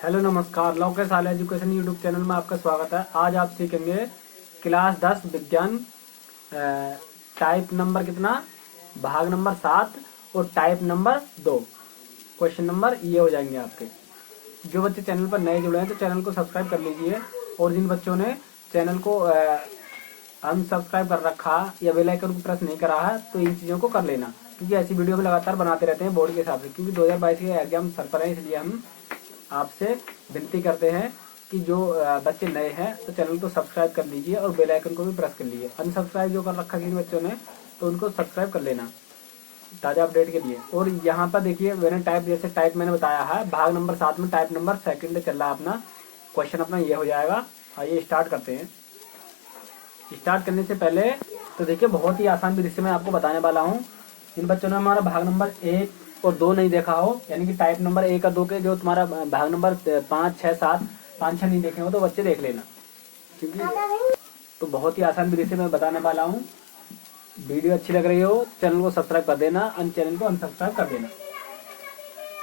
Hello नमस्कार, लोकेश साल education YouTube channel में आपका स्वागत है। आज आप सीखेंगे क्लास 10 विज्ञान टाइप नंबर कितना, भाग नंबर 7 और टाइप नंबर 2। क्वेश्चन नंबर ये हो जाएंगे आपके। जो बच्चे चैनल पर नए जुड़े हैं तो चैनल को सब्सक्राइब कर लीजिए, और जिन बच्चों ने चैनल को अनसब्सक्राइब कर रखा या बेल आइकन को प्रेस नहीं करा है तो इन चीज़ों को कर लेना, क्योंकि ऐसी वीडियो भी लगातार बनाते रहते हैं बोर्ड के हिसाब से। क्योंकि 2022 के एग्जाम सर पर है, इसलिए हम आपसे विनती करते हैं कि जो बच्चे नए हैं तो चैनल को सब्सक्राइब कर लीजिए और बेल आइकन को भी प्रेस कर लीजिए। अनसब्सक्राइब जो कर रखा है जिन बच्चों ने तो उनको सब्सक्राइब कर लेना ताज़ा अपडेट के लिए। और यहाँ पर देखिए मैंने टाइप मैंने बताया है, भाग नंबर 7 में टाइप नंबर सेकंड चल रहा है अपना। क्वेश्चन अपना ये हो जाएगा। आइए स्टार्ट करते हैं। स्टार्ट करने से पहले तो देखिए बहुत ही आसान विधि से मैं आपको बताने वाला हूँ। जिन बच्चों ने हमारा भाग नंबर 1 और 2 नहीं देखा हो, यानी कि टाइप नंबर 1 और 2 के जो तुम्हारा भाग नंबर 5, 6, 7, 5, 6 नहीं देखे हो तो बच्चे देख लेना, क्योंकि तो बहुत ही आसान विधि से मैं बताने वाला हूँ। वीडियो अच्छी लग रही हो चैनल को सब्सक्राइब कर देना, चैनल को अनसब्सक्राइब कर देना।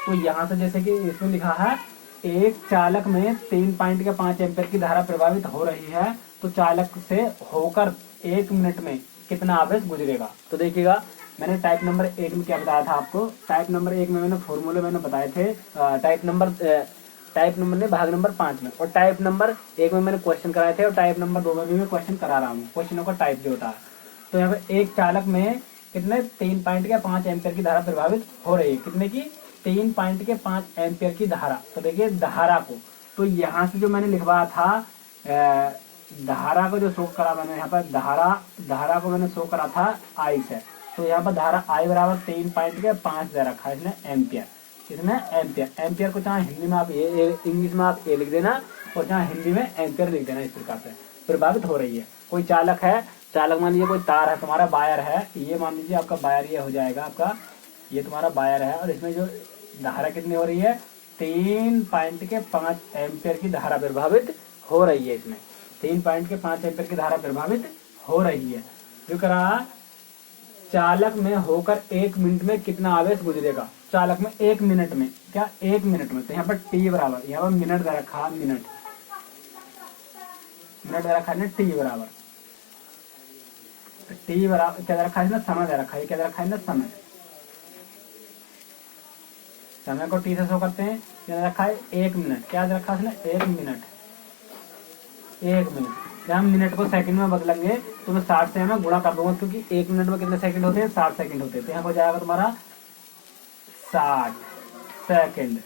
तो यहाँ से जैसे कि इसमें लिखा है, एक चालक में 3.5 एम्पीयर की धारा प्रभावित हो रही है, तो चालक से होकर 1 मिनट में कितना आवेश गुजरेगा। तो देखिएगा मैंने टाइप नंबर 1 में क्या बताया था आपको। टाइप नंबर 1 में मैंने फॉर्मूले मैंने बताए थे। टाइप नंबर ने भाग नंबर 5 में, और टाइप नंबर 1 में मैंने क्वेश्चन कराए थे, और टाइप नंबर 2 में भी मैं क्वेश्चन करा रहा हूँ। क्वेश्चनों का टाइप जो होता है, तो यहाँ पे एक चालक में कितने 3.5 एम्पीयर की धारा प्रभावित हो रही है। कितने की? 3.5 एम्पीयर की धारा। तो देखिए धारा को, तो यहाँ से जो मैंने लिखवाया था धारा को जो शो करा मैंने यहाँ पर, धारा को मैंने शो करा था आई से। तो यहाँ पर धारा आई बराबर 3.5 दे रखा है इसने एम्पियर। किसने? एम्पियर। एम्पियर को चाहे हिंदी में आप इंग्लिश में आप ए लिख देना, और चाहे हिंदी में एम्पियर लिख देना। इस प्रकार से प्रभावित हो रही है। कोई चालक है, चालक मान लीजिए कोई तार है, तुम्हारा वायर है, ये मान लीजिए आपका वायर ये हो जाएगा आपका, ये तुम्हारा वायर है, और इसमें जो धारा कितनी हो रही है? 3.5 एम्पियर की धारा प्रभावित हो रही है। इसमें 3.5 एम्पियर की धारा प्रभावित हो रही है। जो करा चालक में होकर 1 मिनट में कितना आवेश गुजरेगा। चालक में 1 मिनट में, क्या 1 मिनट में? तो यहाँ पर टी बराबर, यहाँ पर मिनट दे रखा है, मिनट दे रखा है ना, टी बराबर क्या दे रखा है ना, समय दे रखा है। क्या दे रखा है ना, समय। समय को टी से शो करते हैं। क्या रखा है? 1 मिनट। क्या रखा है? 1 मिनट। 1 मिनट जब हम मिनट को सेकंड में बदलेंगे तो मैं 60 से मैं गुणा कर दूंगा, क्योंकि 1 मिनट में कितने सेकंड होते हैं? 60 सेकंड होते हैं। तो यहाँ हो जाएगा तुम्हारा 60 सेकंड।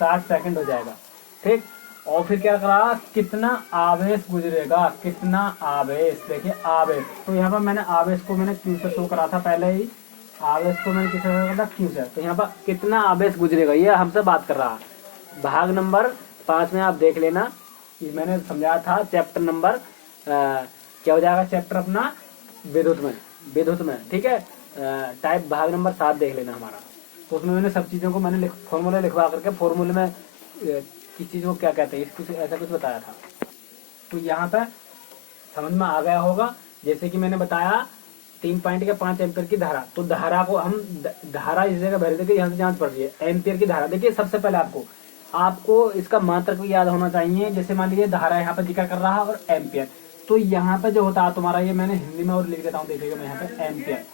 60 सेकंड हो जाएगा, ठीक। और फिर क्या करा, कितना आवेश गुजरेगा, कितना आवेश। देखिए आवेश, तो यहाँ पर मैंने आवेश को मैंने क्यू से शो करा था पहले ही। आवेश को मैंने किससे शो करा था? क्यू से। तो यहाँ पर कितना आवेश गुजरेगा ये हमसे बात कर रहा है। भाग नंबर 5 में आप देख लेना, ये मैंने समझाया था। चैप्टर नंबर क्या हो जाएगा? चैप्टर अपना विद्युत में, ठीक है। टाइप भाग नंबर 7 देख लेना हमारा। तो उसमें मैंने सब चीज़ों को मैंने फॉर्मूले लिखवा करके, फॉर्मूले में किस चीज़ को क्या कहते हैं कुछ ऐसा कुछ बताया था। तो यहाँ पे समझ में आ गया होगा। जैसे कि मैंने बताया 3.5 एम्पियर की धारा, तो धारा को हम धारा इस जगह भर देंगे, यहाँ से जांच पड़ रही है एम्पियर की धारा। देखिए सबसे पहले आपको इसका मात्रक भी याद होना चाहिए। जैसे मान लीजिए धारा यहाँ पर जिक्र कर रहा है और एम्पियर, तो यहाँ पे जो होता है तुम्हारा, ये मैंने हिंदी में और लिख देता हूँ, देखिएगा मैं यहाँ पे एम्पियर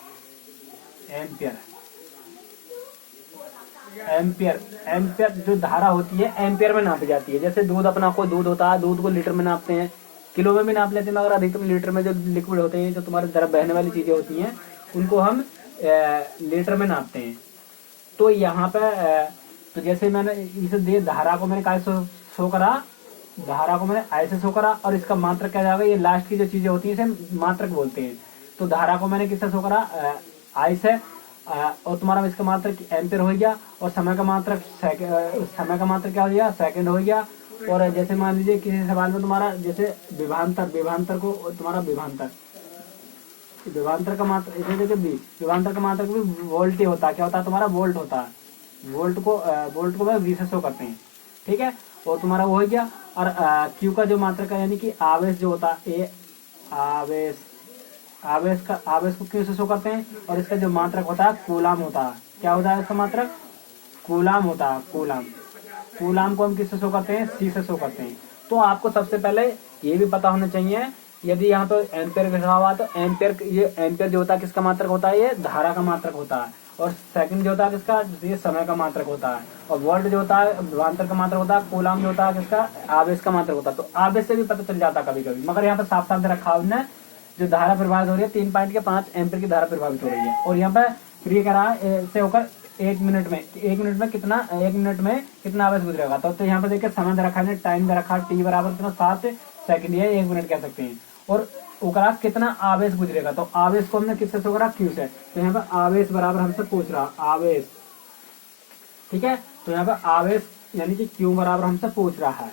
एम्पियर जो धारा होती है एम्पियर में नापी जाती है। जैसे दूध, अपना कोई दूध होता है, दूध को लीटर में नापते हैं, किलो में भी नाप लेते हैं, मगर अधिकतर लीटर में जो लिक्विड होते हैं, जो तुम्हारे तरफ बहने वाली चीजें होती हैं, उनको हम लीटर में नापते हैं। तो यहाँ पे तो जैसे मैंने इसे धारा को मैंने कैसे शो करा, धारा को मैंने ऐसे शो करा, और इसका मात्रक क्या जाएगा, ये लास्ट की जो चीजें होती हैं इसे मात्रक बोलते हैं। तो धारा को मैंने किससे शो करा? आई से। और तुम्हारा इसका मात्रक एम्पियर हो गया, और समय का मात्रक क्या हो गया? सेकंड हो गया। और जैसे मान लीजिए किसी सवाल में तुम्हारा जैसे विभवांतर को तुम्हारा विभवांतर का मात्रक, इसे देखिए विभवांतर का मात्रक भी वोल्ट ही होता है। क्या होता है तुम्हारा? वोल्ट होता है। वोल्ट को वह वी से शो करते हैं, ठीक है। और तुम्हारा वो हो गया। और क्यू का जो मात्रक है, यानी कि आवेश जो होता है, आवेश को क्यू से शो करते हैं। और इसका जो मात्रक होता है कूलाम होता है। क्या होता है इसका मात्रक? कूलाम होता है, कूलाम। कूलाम को हम किससे शो करते हैं? सी से शो करते हैं। तो आपको सबसे पहले ये भी पता होना चाहिए, यदि यहाँ पे एम्पेयर लिखा हुआ तो एम्पेयर, ये एम्पेयर जो होता है किसका मात्रक होता है? ये धारा का मात्रक होता है। और सेकंड जो होता है किसका? ये समय का मात्रक होता है। और वोल्ट जो होता है विभवांतर का मात्रक होता है। कूलाम जो होता है किसका? आवेश का मात्रक होता है। तो आवेश से भी पता चल जाता है कभी कभी, मगर यहाँ पे साफ साफ दे रखा है उन्होंने, जो धारा प्रभावित हो रही है 3.5 एम्पेयर की धारा प्रभावित हो रही है। और यहाँ पे फिर ये करा से होकर 1 मिनट में, 1 मिनट में कितना, 1 मिनट में कितना आवेश गुजरेगा। तो यहाँ पे देखिए समय दे रखा है, टाइम दे रखा, टी बराबर कितना 7 सेकंड या 1 मिनट कह सकते हैं। और ओकरा कितना आवेश गुजरेगा, तो आवेश को हमने किससे शो करा? क्यू से। तो यहाँ पे आवेश बराबर हमसे पूछ रहा, आवेश, ठीक है। तो यहाँ पे आवेश यानी कि क्यू बराबर हमसे पूछ रहा है।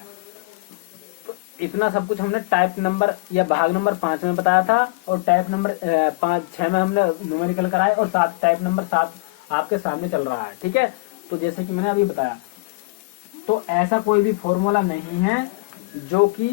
तो इतना सब कुछ हमने टाइप नंबर या भाग नंबर 5 में बताया था, और टाइप नंबर 6 में हमने न्यूमेरिकल कराए, और टाइप नंबर 7 आपके सामने चल रहा है, ठीक है। तो जैसे कि मैंने अभी बताया, तो ऐसा कोई भी फॉर्मूला नहीं है जो कि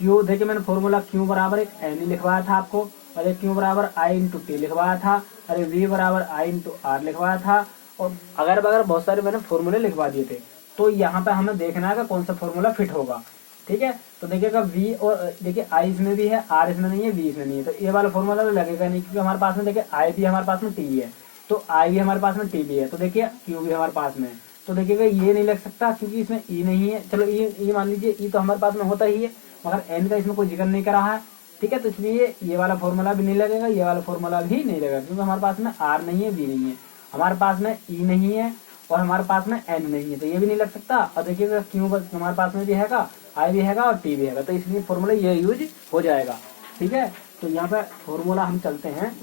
क्यू, देखिए मैंने फॉर्मूला क्यू बराबर एक एन लिखवाया था आपको, और एक क्यू बराबर आई इंटू टी लिखवाया था, और वी बराबर आई इंटू आर लिखवाया था, और अगर बगैर बहुत सारे मैंने फॉर्मूले लिखवा दिए थे। तो यहाँ पे हमें देखना है कि कौन सा फॉर्मूला फिट होगा, ठीक है। तो देखिएगा वी, और देखिए आई इसमें भी है, आर इसमें नहीं है, वी इसमें नहीं है, तो ये वाला फॉर्मूला तो लगेगा नहीं, क्योंकि हमारे पास में देखिए आई भी हमारे पास में, टी भी है। तो आई भी हमारे पास में, टी भी है, तो देखिए क्यू भी हमारे पास में है। तो देखिएगा ये नहीं लग सकता, क्योंकि इसमें ई नहीं है। चलो ई मान लीजिए, ई तो हमारे पास में होता ही है, मगर एन का इसमें कोई जिक्र नहीं करा है, ठीक है। तो इसलिए ये वाला फॉर्मूला भी नहीं लगेगा, ये वाला फॉर्मूला भी नहीं लगेगा, क्योंकि हमारे पास में आर नहीं है, बी नहीं है, हमारे पास में ई नहीं है, और हमारे पास में एन नहीं है, तो ये भी नहीं लग सकता। और देखिएगा क्यू हमारे पास में भी हैगा, आई भी हैगा, और टी भी हैगा, तो इसलिए फॉर्मूला ये यूज हो जाएगा, ठीक है। तो यहाँ पे फॉर्मूला हम चलते हैं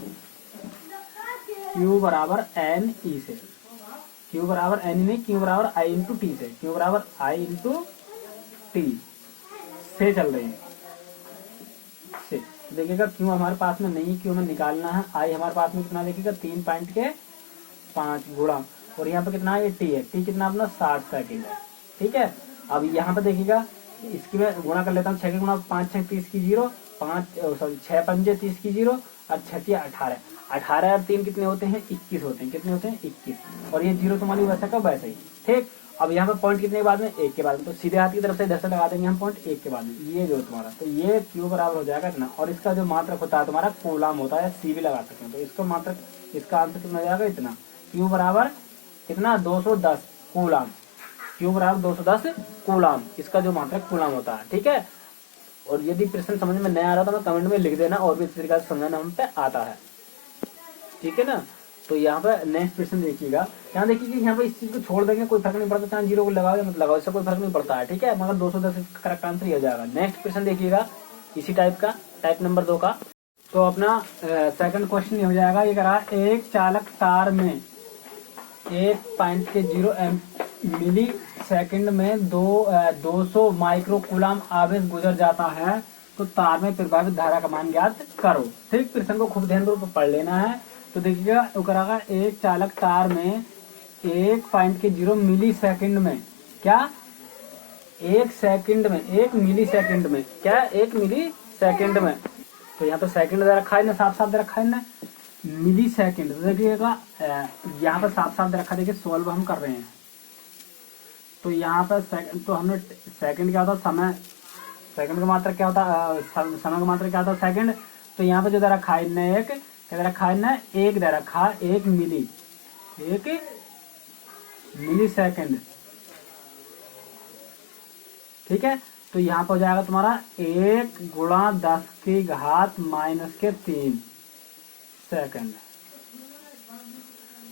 क्यू बराबर एन ई से, क्यू बराबर एन नहीं, क्यू बराबर आई इंटू टी से, क्यू बराबर आई इंटू टी से चल रही है, से। तो देखिएगा क्यू हमारे पास में नहीं, क्यू में निकालना है। आई हमारे पास में कितना, देखिएगा 3.5 गुणा, और यहाँ पे कितना है? ये टी है, टी कितना अपना 60 सेकेंड है, ठीक है। अब यहाँ पे देखिएगा, इसकी मैं गुणा कर लेता हूँ, 6 के गुणा 5 6 30 की 0, 6 पंजे 30 की 0, और 6 18, 18 और 3 कितने होते हैं? 21 होते हैं। कितने होते हैं? 21। और ये 0 तुम्हारी वैसा का वैसा ही, ठीक। अब यहाँ पे पॉइंट कितने के बाद में? 1 के बाद में, तो सीधे हाथ की तरफ से 10 लगा देंगे हम पॉइंट 1 के बाद में, ये जो तुम्हारा, तो ये क्यू बराबर हो जाएगा इतना। और इसका जो मात्रक होता है तुम्हारा कूलाम होता है, सी भी लगा सकते हैं, तो इसका मात्रक, इसका आंसर कितना हो जाएगा? इतना। क्यू बराबर कितना? 210 कूलाम, क्यू बराबर 210 कूलाम, इसका जो मात्रक कूलाम होता है, ठीक है। और यदि प्रश्न समझ में नहीं आ रहा तो मैं कमेंट में लिख देना, और भी इस तरीके से समझाना हम पे आता है, ठीक है ना। तो यहाँ पे नेक्स्ट क्वेश्चन देखिएगा, यहाँ देखिए कि यहाँ पे इस चीज को छोड़ देंगे कोई फर्क नहीं पड़ता, चाहे 0 को लगाओ या मत लगाओ, इससे कोई फर्क नहीं पड़ता है, ठीक है। मगर 210 इसका करेक्ट आंसर ही हो जाएगा। नेक्स्ट क्वेश्चन देखिएगा इसी टाइप का, टाइप नंबर 2 का। तो अपना सेकंड क्वेश्चन ये हो जाएगा, ये करा एक चालक तार में 1.0 मिली सेकंड में 200 माइक्रो कूलाम आवेश गुजर जाता है, तो तार में प्रभावित धारा का मान ज्ञात करो, ठीक। प्रश्न को खूब ध्यानपूर्वक पढ़ लेना है। तो देखिएगा उकरागा, एक चालक तार में 1.0 मिली सेकंड में, क्या 1 सेकंड में, 1 मिली सेकंड में, क्या 1 मिली सेकंड में, तो यहाँ पे सेकंड दे रखा है ना, साफ साफ दे रखा है ना, मिली सेकंड। तो देखिएगा यहाँ पर साफ साफ दे रखा है, देखिए सॉल्व हम कर रहे हैं। तो यहाँ पर सेकंड, तो हमने सेकंड क्या होता है? समय, सेकंड का मात्रा क्या होता है? समय का मात्रा क्या होता है? सेकंड। तो यहाँ पे जो दे रखा है ना, एक क्या दे रखा है ना, एक दे रखा, 1 मिली सेकंड, ठीक है। तो यहाँ पर हो जाएगा तुम्हारा 1 गुणा 10 की घात -3 सेकंड।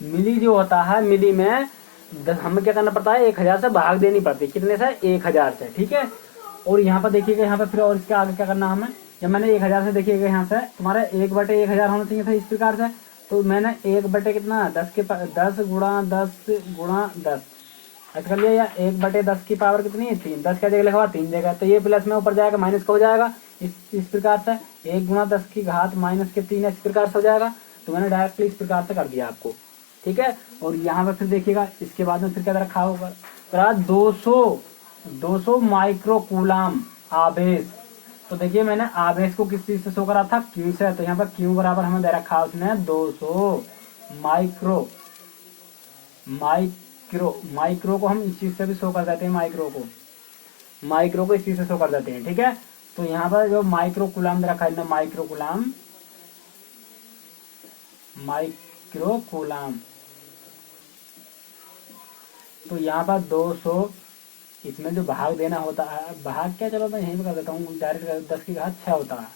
मिली जो होता है, मिली में हमें क्या करना पड़ता है? 1000 से भाग देनी पड़ती है, कितने से? 1000 से, ठीक है। और यहाँ पर देखिएगा, यहाँ पे फिर और इसके आगे क्या करना हमें? जब मैंने 1000 से देखिएगा, यहाँ से तुम्हारा 1/1000 होना चाहिए था इस प्रकार से, तो मैंने 1 कितना 10 गुणा 10 ऐसा कर लिया, या 1/10 की पावर कितनी है? 3, 10 क्या जगह लिखा 3 जगह, तो ये प्लस में ऊपर जाएगा, माइनस का हो जाएगा इस प्रकार से, 1 गुणा 10 की घात -3 इस प्रकार से हो जाएगा। तो मैंने डायरेक्टली इस प्रकार से कर दिया आपको, ठीक है। और यहाँ पे फिर देखिएगा, इसके बाद में फिर क्या रखा होगा? 200 माइक्रो कूलाम आवेश। तो देखिए मैंने आवेश को किस चीज से शो करा था? क्यू से। तो यहाँ पर क्यू बराबर हमें दे रखा है उसने 200 माइक्रो को हम इस चीज से भी शो कर देते हैं, माइक्रो को इस चीज से शो कर देते हैं। ठीक है, तो यहाँ पर जो माइक्रो कूलाम रखा है ना, माइक्रो कूलाम, तो यहाँ पर 200, इसमें जो भाग देना होता है, भाग क्या, चलो मैं यहीं पे कर देता हूँ डायरेक्ट, 10 की घात 6 होता है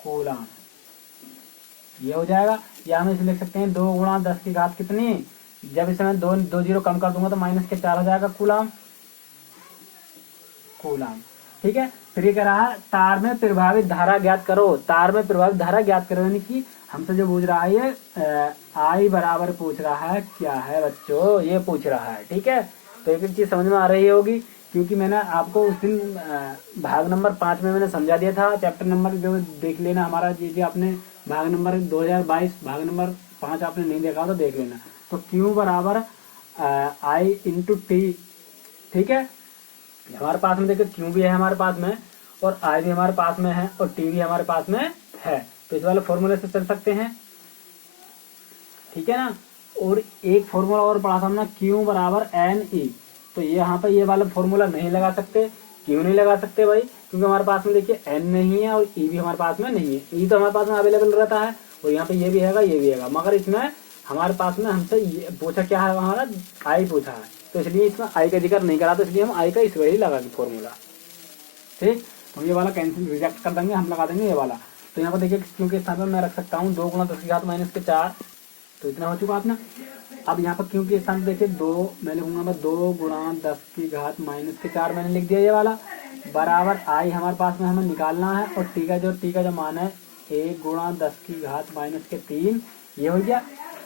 कूलाम, ये हो जाएगा। या हम इसे लिख सकते हैं 2 गुणा 10 की घात कितनी, जब इसमें दो जीरो कम कर दूंगा तो -4 हो जाएगा कूलाम। ठीक है, फिर ये कह रहा है तार में प्रभावित धारा ज्ञात करो, तार में प्रभावित धारा ज्ञात करो, यानी कि हमसे जो पूछ रहा है ये आई बराबर पूछ रहा है, क्या है बच्चों, ये पूछ रहा है। ठीक है, तो एक चीज समझ में आ रही होगी, क्योंकि मैंने आपको उस दिन भाग नंबर 5 में मैंने समझा दिया था, चैप्टर नंबर जो देख लेना हमारा, जी आपने भाग नंबर 2022 भाग नंबर 5 आपने नहीं देखा तो देख लेना। तो क्यू बराबर आई इंटू टी। ठीक है, हमारे पास में देखिए क्यू भी है हमारे पास में, और आई भी हमारे पास में है, और टी भी हमारे पास में है, तो इस वाले फॉर्मूले से चल सकते हैं। ठीक है ना, और एक फॉर्मूला और पढ़ा था हमने, क्यू बराबर एन ई, तो ये यहाँ पे ये वाला फॉर्मूला नहीं लगा सकते। क्यों नहीं लगा सकते भाई, क्योंकि हमारे पास में देखिए एन नहीं है और ई भी हमारे पास में नहीं है। ई तो हमारे पास में अवेलेबल रहता है, और यहाँ पे ये भी है, ये भी है, मगर इसमें हमारे पास में हमसे पूछा क्या है, हमारा आई पूछा है, तो इसलिए इसमें आई का जिक्र नहीं करा, तो इसलिए हम आई का इस वही लगा फॉर्मूला। ठीक, तो ये वाला कैंसिल रिजेक्ट कर देंगे, हम लगा देंगे ये वाला। तो यहाँ पर देखिए क्योंकि स्थान पर मैं रख सकता हूँ 2 गुणा 10 की घात -4, तो इतना हो चुका अपना। अब यहाँ पर क्योंकि स्थान देखिए 2 मैं लिखूंगा, मैं 2 गुणा 10 की घात -4 मैंने लिख दिया ये वाला, बराबर आई हमारे पास में हमें निकालना है, और टी का जो मान है 1 गुणा 10 की घात -3, ये हो गया।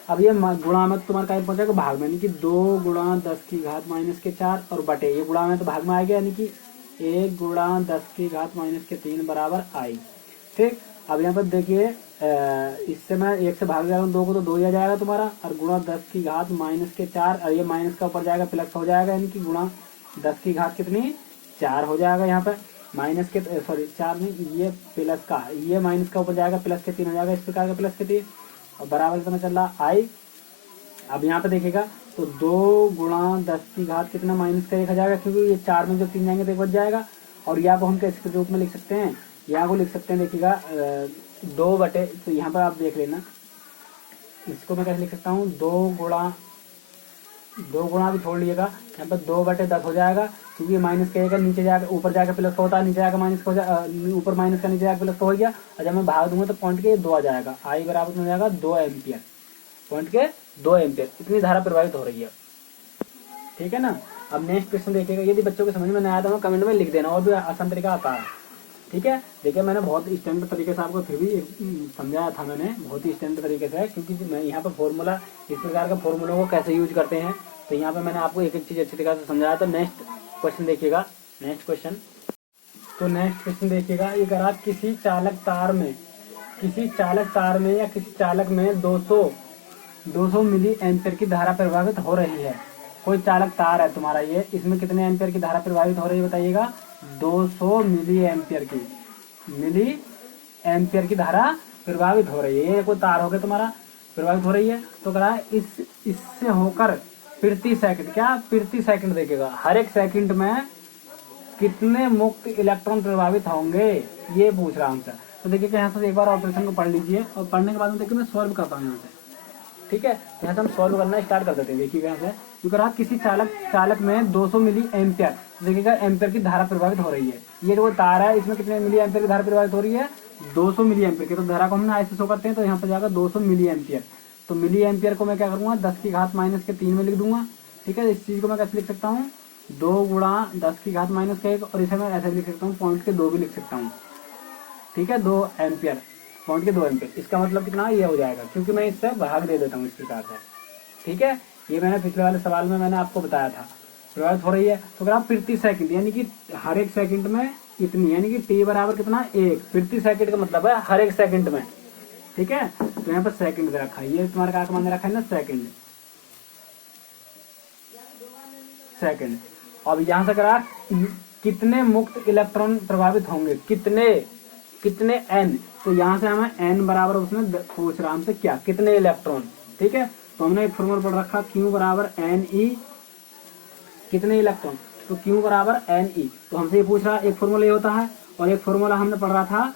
अब ये गुणा में तुम्हारे क्या पहुंचेगा, भाग में, यानी कि 2 गुणा 10 की घात -4 और बटे, ये गुणा में तो भाग में आ गया, यानी कि 1 गुणा 10 की घात -3 बराबर आई। ठीक, अब यहाँ पर देखिए इससे मैं 1 से भाग जाऊंगा 2 को, तो 2 ही आ जाएगा तुम्हारा, और गुणा 10 की घात -4, और ये माइनस का ऊपर जाएगा प्लस हो जाएगा, यानी कि गुणा 10 की घात कितनी 4 हो जाएगा। यहाँ पे माइनस के सॉरी 4 नहीं, ये प्लस का, ये माइनस का ऊपर जाएगा प्लस के 3 हो जाएगा, इस प्रकार का प्लस के 3, और बराबर कितना चल रहा आई। अब यहाँ पे देखिएगा तो 2 गुणा 10 की घात कितना माइनस का 1 हो जाएगा, क्योंकि ये 4 में जब 3 जाएंगे तो 1 बच जाएगा, और या को हम कैसे रूप में लिख सकते हैं, या को लिख सकते हैं, देखिएगा 2 बटे, तो यहाँ पर आप देख लेना, इसको मैं कैसे लिख सकता हूँ, 2 गुणा भी छोड़ लीजिएगा, यहाँ पर 2 बटे 10 हो जाएगा, क्योंकि माइनस का 1 नीचे जाकर ऊपर जाकर प्लस का होता है, नीचे जाकर माइनस का हो जाएगा, ऊपर माइनस का नीचे जाकर प्लस का हो गया, और जब मैं भाग दूंगा तो पॉइंट के 2 आ जाएगा, आई बराबर हो जाएगा 2 एम्पियर, पॉइंट के 2 एम्पियर, इतनी धारा प्रभावित हो रही है। ठीक है ना, अब नेक्स्ट क्वेश्चन देखिएगा, यदि बच्चों को समझ में नहीं आया तो कमेंट में लिख देना, और भी आसान तरीका आता है। ठीक है, देखिए मैंने बहुत स्टैंडर्ड तरीके से आपको फिर भी समझाया था, मैंने बहुत ही स्टैंडर्ड तरीके से, क्योंकि मैं यहाँ पर फॉर्मूला, इस प्रकार का फॉर्मूलों को कैसे यूज करते हैं, तो यहाँ पे मैंने आपको एक एक चीज अच्छी तरीके से समझाया। तो नेक्स्ट क्वेश्चन देखिएगा, नेक्स्ट क्वेश्चन देखिएगा, ये करा किसी चालक तार में या किसी चालक में 200 मिली एम्पियर की धारा प्रवाहित हो रही है। कोई चालक तार है तुम्हारा ये, इसमें कितने एम्पियर की धारा प्रवाहित हो रही है बताइएगा, 200 मिली एम्पियर की धारा प्रवाहित हो रही है। ये कोई तार हो गया तुम्हारा, प्रवाहित हो रही है, तो करा इससे होकर प्रति सेकंड देखिएगा, हर एक सेकंड में कितने मुक्त इलेक्ट्रॉन प्रभावित होंगे, ये पूछ रहा हमसे। तो देखिए यहाँ से एक बार ऑपरेशन को पढ़ लीजिए, और पढ़ने के बाद में देखिए मैं सॉल्व करता हूँ यहाँ से। ठीक है, यहाँ से हम सॉल्व करना स्टार्ट कर देते हैं। देखिएगा यहाँ से क्योंकि रहा किसी चालक में 200 मिली एम्पियर, देखिएगा एम्पियर की धारा प्रभावित हो रही है। ये जो तार है इसमें कितने मिली एम्पियर की धारा प्रभावित हो रही है, 200 मिली एम्पियर की। तो धारा को हमने ऐसे शो करते हैं, तो यहाँ पर जाएगा 200 मिली एम्पियर। तो मिली एम्पियर को मैं क्या करूँगा, 10 की घात -3 में लिख दूंगा। ठीक है, इस चीज को मैं कैसे लिख सकता हूँ, 2 गुणा 10 की घात -1, और इसे मैं ऐसे लिख सकता हूँ, पॉइंट के 2 भी लिख सकता हूँ। ठीक है, 2 एम्पियर, पॉइंट के 2 एम्पियर, इसका मतलब कितना ये हो जाएगा, क्योंकि मैं इससे भाग दे देता हूँ इस प्रकार से। ठीक है, ये मैंने पिछले वाले सवाल में मैंने आपको बताया था, प्रभावित हो रही है। तो अगर आप प्रति सेकंड, यानी कि हर एक सेकंड में इतनी, यानी कि टी बराबर कितना 1 प्रति सेकंड का मतलब है हर एक सेकंड में। ठीक है, तो यहाँ पर सेकंड दे रखा है, ये तुम्हारा क्या मान रखा है ना, सेकंड। अब यहाँ से करा कितने मुक्त इलेक्ट्रॉन प्रभावित होंगे, कितने एन, तो यहाँ से हमें एन बराबर उसमें पूछ रहा हमसे क्या, कितने इलेक्ट्रॉन। ठीक है, तो हमने एक फॉर्मूला पढ़ रखा Q बराबर एन ई कितने इलेक्ट्रॉन, तो Q बराबर एन ई। तो हमसे ये पूछ रहा है, एक फॉर्मूला ये होता है और एक फॉर्मूला हमने पढ़ रहा था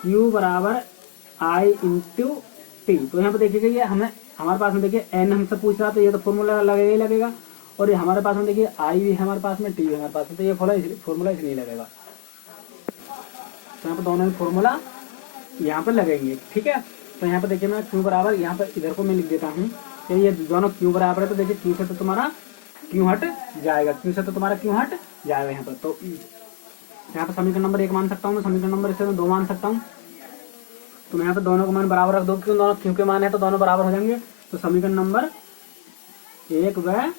Q बराबर I इंटू टी। तो यहाँ पे देखिएगा ये हमें हमारे पास में देखिए एन हमसे पूछ रहा, तो ये तो फॉर्मूला लगेगा ही लगेगा, और ये हमारे पास में देखिए आई भी है हमारे पास में, टी भी हमारे पास में, तो ये फॉर्मूला इसलिए लगेगा। तो यहाँ पे दोनों फॉर्मूला यहाँ पर लगेंगे, ठीक है। तो यहाँ पे देखिए मैं Q बराबर यहाँ पर इधर को मैं लिख देता हूँ कि ये दोनों Q बराबर है, तो देखिए Q से तो तुम्हारा Q हट जाएगा, Q से तो तुम्हारा Q हट जाएगा यहाँ पर। तो यहाँ पर समीकरण नंबर 1 मान सकता हूँ मैं, समीकरण नंबर इसे मैं 2 मान सकता हूँ। तो मैं यहाँ पे दोनों को मान बराबर रख दो, क्यों दोनों Q के मान है तो दोनों बराबर हो जाएंगे। तो समीकरण नंबर 1 व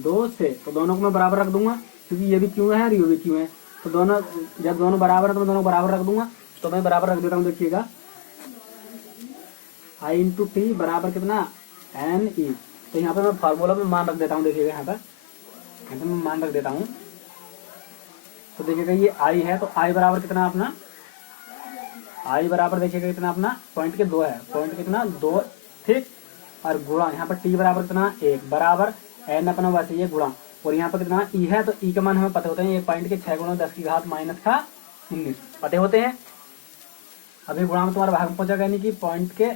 2 से तो दोनों को मैं बराबर रख दूंगा, क्योंकि ये भी Q है और ये भी Q है, तो दोनों जब दोनों बराबर है तो मैं दोनों बराबर रख दूंगा। तो मैं बराबर रख देता हूँ, देखिएगा आई इंटू टी बराबर कितना एन ई। तो यहाँ पे मैं फार्मूला में मान रख देता हूँ, देखिएगा यहाँ पे मैं मान रख देता हूँ। तो देखिएगा ये आई है, तो आई बराबर कितना अपना, आई बराबर देखिएगा कितना अपना पॉइंट के 2 है, पॉइंट कितना 2, ठीक। और गुणा यहाँ पर टी बराबर कितना 1 बराबर एन अपना वैसे ये गुणा, और यहाँ पर कितना ई है, तो ई का मान हमें पता होते हैं, 1 पॉइंट के 6 गुणा 10 की घात माइनस का 19 पते होते हैं। अभी गुणा में तुम्हारा भाग में पहुंचा, यानी कि पॉइंट के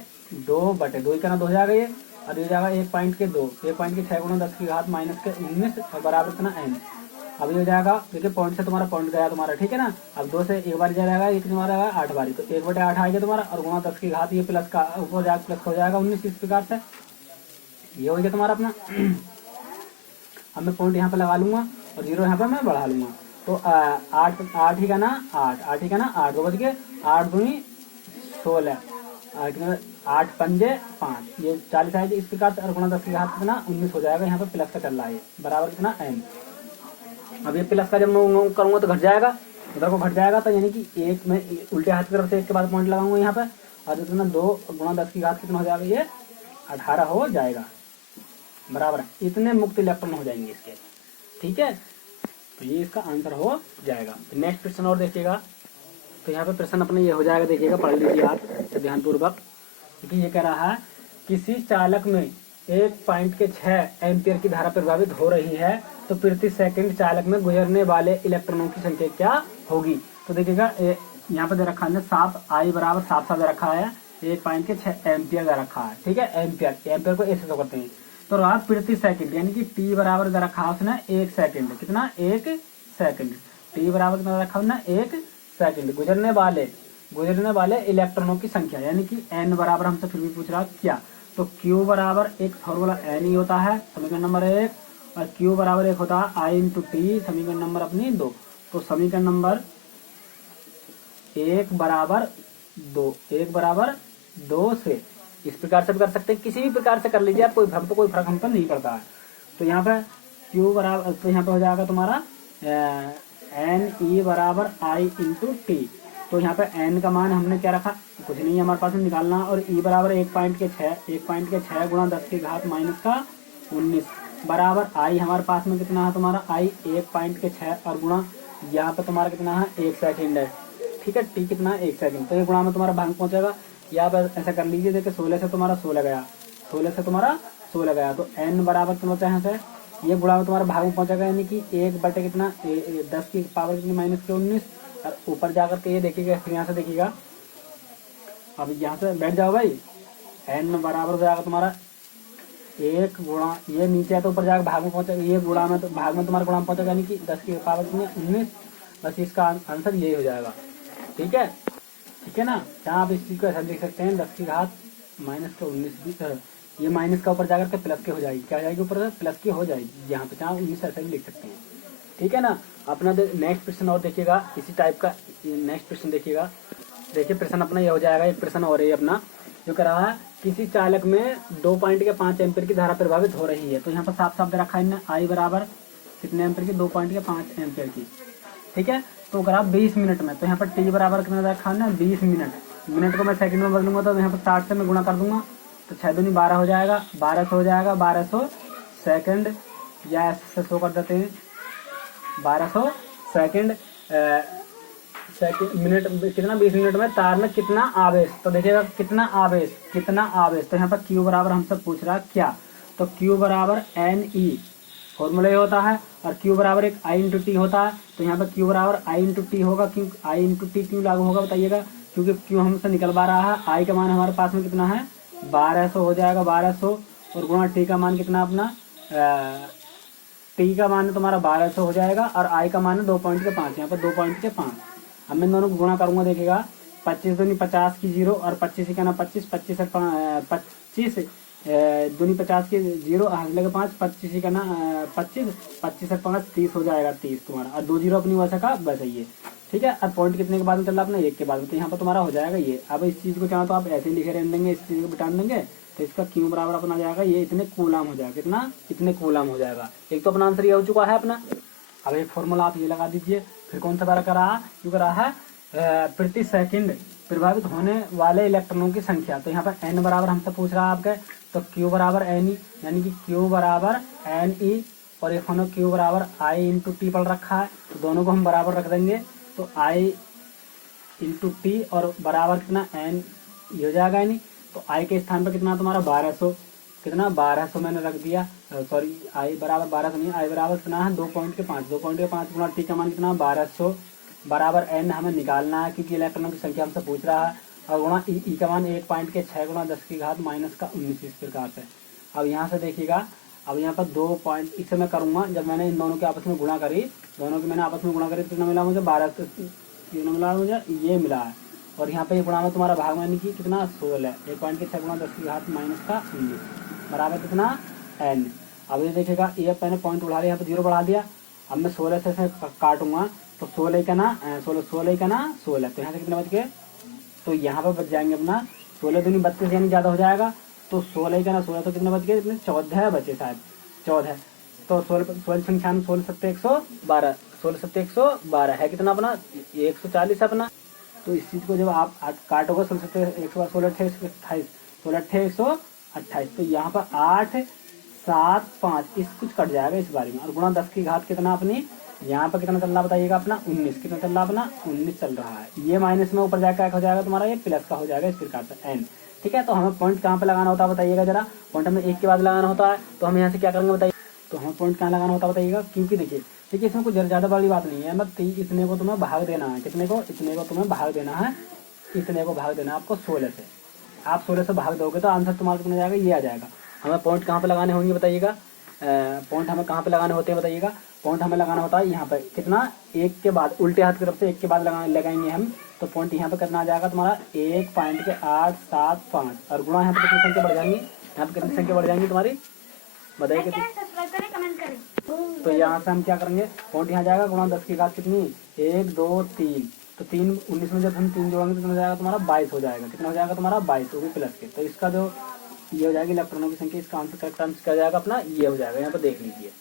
2 बटे 2 का ना 2 हो जाएगा ये, और ये जाएगा 1 पॉइंट के 2, 1 पॉइंट के 6 गुणा 10 की घात माइनस के 19 और बराबर कितना एन। अभी हो जाएगा, देखिए पॉइंट से तुम्हारा पॉइंट गया तुम्हारा, ठीक है ना। अब 2 से एक बार जाएगा, एक तुम्हारा 8 बारी, तो 1 बटे 8 आएगा तुम्हारा, और गुणा 10 की घात ये प्लस का ऊपर जाएगा प्लस हो जाएगा 19। इस प्रकार से ये हो गया तुम्हारा अपना। अब मैं पॉइंट यहाँ पे लगा लूंगा और 0 यहाँ पे मैं बढ़ा लूंगा। तो 8 ही का ना 8 को बच गए, 8 दूनी 16, 8 पंजे 5, ये 40 आएगी इस प्रकार से, और गुणा 10 की घात कितना 19 हो जाएगा। यहाँ पे प्लस का चल रहा है बराबर कितना एन। अब ये प्लस का जब मैं करूंगा तो घट जाएगा, उधर को घट जाएगा, तो यानी कि एक में उल्टे हाथ की तरफ से एक के बाद पॉइंट लगाऊंगा यहाँ पे, और कितना 2 गुणा 10 की घात कितना हो जाएगा, ये 18 हो जाएगा बराबर। इतने मुक्त इलेक्ट्रॉन हो जाएंगे इसके, ठीक है। तो ये इसका आंसर हो जाएगा। नेक्स्ट क्वेश्चन और देखिएगा, तो यहाँ पे प्रश्न अपने ये हो जाएगा, देखिएगा पढ़ लीजिए आप ध्यानपूर्वक, क्योंकि ये कह रहा है किसी चालक में 1 पॉइंट के 6 एम्पियर की धारा प्रभावित हो रही है, तो प्रति सेकंड चालक में गुजरने वाले इलेक्ट्रॉनों की संख्या क्या होगी। तो देखिएगा यहाँ पे दे रखा है साफ आई बराबर साफ दे रखा है, 1 पॉइंट के 6 एम्पियर दे रखा है, ठीक है। एम्पियर को ऐसे तो करते हैं, तो रहा प्रति सेकंड, यानी कि टी बराबर दे रखा है उसने 1 सेकंड, कितना 1 सेकंड, टी बराबर कितना रखा उसने 1 सेकंड, गुजरने वाले इलेक्ट्रॉनों की संख्या, यानी कि एन बराबर हमसे फिर भी पूछ रहा क्या। तो क्यू बराबर एक फॉर्मूला एन ही होता है, समीकरण नंबर 1, और क्यू बराबर एक होता है आई इंटू टी, समीकरण नंबर अपनी 2। तो समीकरण नंबर 1 बराबर 2 से इस प्रकार से भी कर सकते हैं, किसी भी प्रकार से कर लीजिए आप, कोई फर्क हम पर नहीं पड़ता है। तो यहाँ पे क्यू बराबर, तो यहाँ पे हो जाएगा तुम्हारा एन ई बराबर आई इंटू टी। तो यहाँ पे एन का मान हमने क्या रखा, कुछ नहीं हमारे पास में निकालना, और ई बराबर 1 पॉइंट के 6 गुणा 10 की घात माइनस का 19 बराबर आई हमारे पास में कितना है तुम्हारा आई 1 पॉइंट के 6, और गुणा यहाँ पे तुम्हारा कितना है 1 सेकंड है, ठीक है। टी कितना 1 सेकंड, तो ये गुणा में तुम्हारा भाग पहुंचेगा। यहाँ पर ऐसा कर लीजिए, देखिए 16 से तुम्हारा 16 गया, 16 से तुम्हारा 16 गया, तो एन बराबर कितना होता है यहाँ से, ये गुणा में तुम्हारा भाग में पहुंचेगा, यानी कि 1 बटे कितना 10 की पावर कितनी माइनस के 19, और ऊपर जाकर के ये देखिएगा, फिर यहाँ से देखिएगा, अब यहाँ से बैठ जाओ भाई, एन बराबर हो जाएगा तुम्हारा 1 गुणा, ये नीचे है तो ऊपर जाकर भाग में पहुंचेगा, ये गुणा में तो भाग में तुम्हारा गुणा में पहुंचेगा, यानी कि 10 की पावर कितनी 19, बस इसका आंसर यही हो जाएगा, ठीक है ना। जहाँ आप इस चीज को ऐसा लिख सकते हैं 10 की घात माइनस के 19, ये माइनस का ऊपर जाकर के प्लस के हो जाएगी, क्या हो जाएगी ऊपर से प्लस की हो जाएगी, यहाँ पे जहाँ 19 ऐसा भी लिख सकते हैं, ठीक है ना। अपना नेक्स्ट प्रश्न और देखिएगा, इसी टाइप का नेक्स्ट प्रश्न देखिएगा, देखिए प्रश्न अपना ये हो जाएगा, एक प्रश्न और है अपना जो कह रहा है किसी चालक में 2 पॉइंट के 5 एम्पियर की धारा प्रभावित हो रही है। तो यहाँ पर साफ दे रखा है आई बराबर कितने एम्पियर की, 2 पॉइंट के 5 एम्पियर की, ठीक है। तो करा 20 मिनट में, तो यहाँ पर टी बराबर कितना रखा है 20 मिनट को मैं सेकंड में बदलूंगा, तो यहाँ पर 60 से मैं गुणा कर दूंगा, तो 6 दूनी 12 हो जाएगा, 1200 हो जाएगा, 1200 सेकंड, या ऐसे शो कर देते हैं 1200 सेकंड सेकंड मिनट कितना 20 मिनट में तार में कितना आवेश, तो देखिएगा कितना आवेश, तो यहाँ पर क्यू बराबर हमसे पूछ रहा क्या, तो क्यू बराबर एन ई फॉर्मूला होता है, और क्यू बराबर एक आई इंटू टी होता है, तो यहाँ पर क्यू बराबर आई इंटू टी होगा। क्यों आई इंटू टी क्यों लागू होगा बताइएगा, क्योंकि क्यू हमसे निकलवा रहा है, आई का मान हमारे पास में कितना है 1200 हो जाएगा, 1200 और गुणा टी का मान कितना अपना टी का मान तुम्हारा 1200 हो जाएगा, और आई का मान है 2.5, यहाँ पर 2.5। अब मैं दोनों को गुणा करूंगा, देखिएगा 25 दूनी 50 की 0 और 25 का ना 25, 25 दूनी 50 की 0 हंसले का 5, 25 का ना 25, 25 से 5 30 हो जाएगा, 30 तुम्हारा, और 2 0 अपनी वैसा का बस है ये। ठीक है, अब पॉइंट कितने के बाद में चल रहा अपना 1 के बाद में, तो यहाँ पर तुम्हारा हो जाएगा ये। अब इस चीज को चाहो तो आप ऐसे ही लिखे रहने देंगे, इस चीज को बिटान देंगे, तो इसका क्यू बराबर अपना जाएगा ये इतने कूलाम हो जाएगा, कितना इतने कूलाम हो जाएगा। एक तो अपना आंसर ये हो चुका है अपना। अब एक फॉर्मूला आप ये लगा दीजिए, फिर कौन सा बार करा है, क्यों करा है प्रति सेकंड प्रभावित होने वाले इलेक्ट्रॉनों की संख्या, तो यहाँ पर एन बराबर हमसे पूछ रहा है आपके, तो क्यू बराबर एन ई, यानी कि क्यू बराबर एन ई, और एक होना क्यू बराबर आई इंटू टी पढ़ रखा है, तो दोनों को हम बराबर रख देंगे, तो आई इंटू टी और बराबर कितना एन ये हो जाएगा नहीं, तो आई के स्थान पर कितना तुम्हारा 1200, कितना 1200 मैंने रख दिया, सॉरी आई बराबर 1200 नहीं, आई बराबर कितना है 2.5, 2.5 गुणा टी का मान कितना 1200 बराबर एन हमें निकालना है, क्योंकि इलेक्ट्रॉनों की संख्या हमसे पूछ रहा है, और गुणा ई का मान 1.6 गुणा 10 की घात माइनस का 19 इस प्रकार से। अब यहाँ से देखिएगा, अब यहाँ पर 2 पॉइंट इसे मैं करूँगा, जब मैंने इन दोनों के आपस में गुणा करी, दोनों की मैंने आपस में गुणा करी, कितना मिला मुझे 12, कितना मिला मुझे ये मिला है, और यहाँ पे ये गुणा में तुम्हारा भाग में की कितना 16, 1.6 गुणा 10 की घात माइनस का 19 बराबर कितना एन। अब ये देखेगा, ये मैंने पॉइंट उड़ा दिया, यहाँ पे 0 बढ़ा दिया, अब मैं 16 से काटूंगा, तो 16 का ना 16, 16 का ना 16, तो यहाँ से कितने बच गए, तो यहाँ पर बच जाएंगे अपना 16 दूनी 32 यानी ज़्यादा हो जाएगा, तो 16 का ना 16, तो कितने बच गए, इतने 14 बचे शायद 14, तो 16 संख्या 16 सत्ते 112, 16 सत्ते 112 है कितना अपना 140 अपना। तो इस चीज को जब आप काटोगे 16 सत्ते 112, 16 अट्ठाईस 16 अट्ठे 128, तो यहाँ पर 8 7 5 इस कुछ कट जाएगा इस बारे में, और गुणा 10 की घात कितना अपनी यहाँ पर कितना चल रहा बताइएगा अपना 19, कितना चल रहा अपना 19 चल रहा है, ये माइनस में ऊपर जाकर हो जाएगा तुम्हारा ये प्लस का हो जाएगा इस प्रकार से एन। ठीक है, तो हमें पॉइंट कहाँ पे लगाना होता है बताइएगा जरा, पॉइंट हमें 1 के बाद लगाना होता है, तो हम यहाँ से क्या करेंगे बताइए, तो हमें पॉइंट कहाँ लगाना होता है बताइएगा, क्योंकि देखिए इसमें कुछ ज़्यादा बड़ी बात नहीं है, बस इतने को तुम्हें भाग देना है, कितने को, इतने को तुम्हें भाग देना है, इतने को भाग देना है आपको 16 से, आप 16 से भाग दोगे तो आंसर तुम्हारा कितना जाएगा ये आ जाएगा। हमें पॉइंट कहाँ पे लगाने होंगे बताइएगा, पॉइंट हमें कहाँ पे लगाने होते हैं बताइएगा, पॉइंट हमें लगाना होता है यहाँ पे कितना 1 के बाद, उल्टे हाथ की तरफ से 1 के बाद लगाएंगे हम, तो पॉइंट यहाँ पे कितना आ जाएगा तुम्हारा 1.875, और गुणा यहाँ पे कितनी संख्या बढ़ जाएंगी, यहाँ पे कितनी संख्या बढ़ जाएंगी तुम्हारी बताइए कितनी, तो यहाँ से हम क्या करेंगे, पॉइंट यहाँ जाएगा गुणा 10 की घात कितनी 1 2 3, तो 3 19 में जब हम 3 जोड़ेंगे तो कितना हो जाएगा तुम्हारा 22 हो जाएगा, कितना हो जाएगा तुम्हारा 22, वो भी प्लस के, तो इसका जो ये हो जाएगी इलेक्ट्रॉनों की संख्या, इसका आंसर करेक्ट आंसर क्या जाएगा अपना ये हो जाएगा, यहाँ पर देख लीजिए।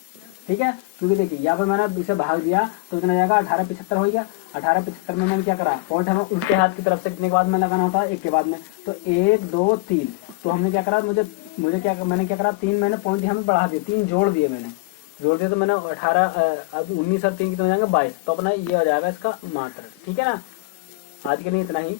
ठीक है, क्योंकि देखिए यहाँ पर मैंने इसे भाग दिया तो कितना जाएगा 1875 हो गया, 1875 में मैंने क्या करा, पॉइंट हमें उल्टे हाथ की तरफ से कितने के बाद में लगाना होता है 1 के बाद में, तो 1 2 3, तो हमने क्या करा, मुझे क्या मैंने क्या करा 3 मैंने पॉइंट यहाँ पे बढ़ा दिए, 3 जोड़ दिए मैंने, तो मैंने 19 और 3 कितने हो जाएंगे 22, तो अपना ये हो जाएगा इसका मात्र। ठीक है ना, आज के लिए इतना ही।